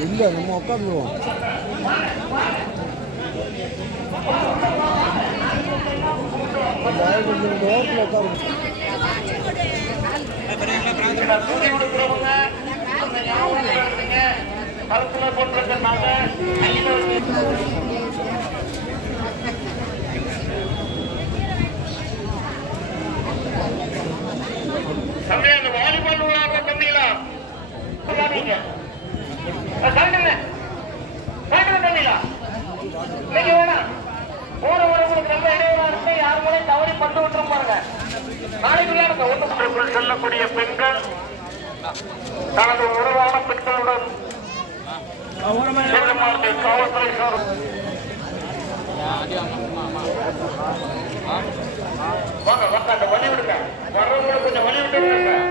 இல்லை நம்ம உட்காந்துருவோம். ஓரத்தில் உட்காருவோம். அந்த வாலிபால் விளையாடுற தண்ணிங்களா தவறி பந்து விட்டுரும் பாருங்க. நாளைக்கு விளையாடுங்க. ஒன்றுக்குள் செல்லக்கூடிய பெண்கள் தனது உருவான பெண்களுடன் காவல்துறை வாங்க வாங்க அந்த வழி விடுங்க. வர்றவங்களுக்கு கொஞ்சம் வழி விட்டு